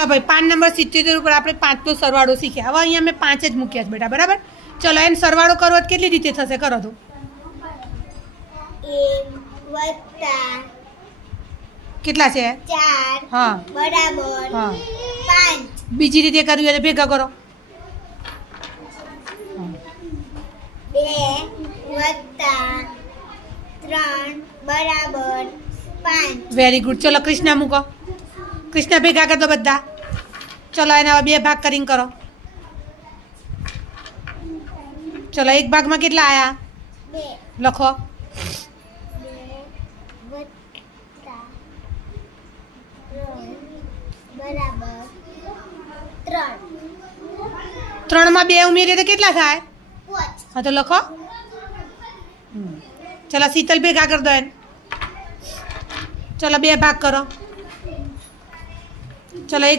ચલો ભાઈ 5 નંબર 77 ઉપર આપણે 5નો સરવાળો શીખ્યા. હવે અહીંયા મેં 5 જ મૂક્યા છે બેટા, બરાબર. ચલો એમ સરવાળો કરવો તો કેટલી રીતે થશે, કરો તો. 1 + કેટલા છે? 4 હા બરાબર હા 5. બીજી રીતે કરવી હોય તો ભેગા કરો. 2 + 3 બરાબર 5. Very good. ચલો કૃષ્ણા મૂકો. કૃષ્ણા ભેગા કરી દો બધા. ચલો એના હવે 2 ભાગ કરીને કરો. ચલો એક ભાગમાં કેટલા આયા 2 લખો. 2 + 3 બરાબર 3. 3માં 2 ઉમેરીએ તો કેટલા થાય? 5. હા તો લખો. ચલો શીતલ ભેગા કરી દો એને. ચલો 2 ભાગ કરો. ચલો એક